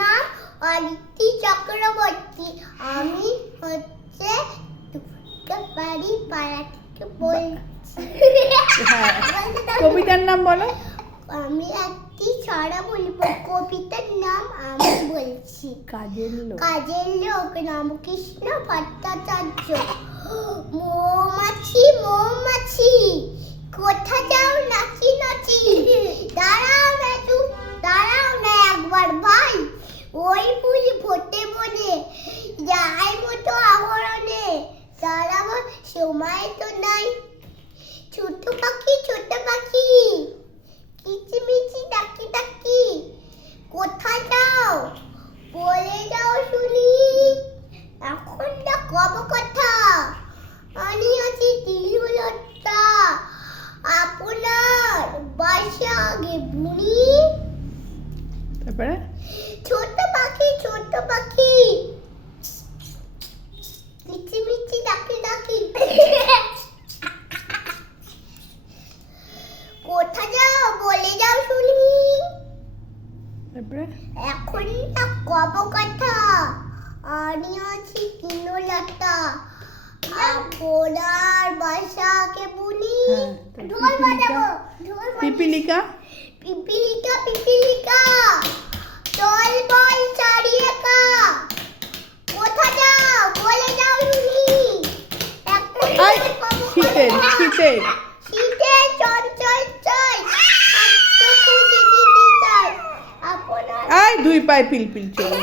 নাম অদিতি চক্রবর্তী। আমি হচ্ছে বাড়ি পাড়া থেকে বলছি। কবিতার নাম বলো। আমি একটি ছড়া বলবো। কবিতার নাম আমি বলছি। কাজের লোক রামকৃষ্ণ ভট্টাচার্য। মৌমাছি মৌমাছি কোথা যাও নাচি নাচি, দাঁড়াও না একবার ভাই, ওই ফুল ফোটে বলে যাই মতো আহরণে, দাঁড়াবার সময় তো নাই। ছোট পাখি কিচিমিচি ডাকি ডাকি, কোথায় যাও বলে যাও শুনি, এখন না কব কথা আমি আছি তিলুলতা, আপনার বাসা আগে বুনি। তারপরে ছোট পাখি কিচিমিচি ডাকি ডাকি, কোথায় যাও বলে যাও শুনি, তারপরে এখন না কব কথা আমি আছি তিলুলতা, আপনার বাসাকে বুনি। ঢোল বাজাবো, পিপিলিকা পিপিলিকা চল বল চারিয়ে কা, কোথা যাও বলে যাও শুনি, এখন আই শীতের শীতে চঞ্চল চাই, খাদ্য খুঁজে দিতে চাই আপনার। আই দুই পায়ে পিলপিল চলে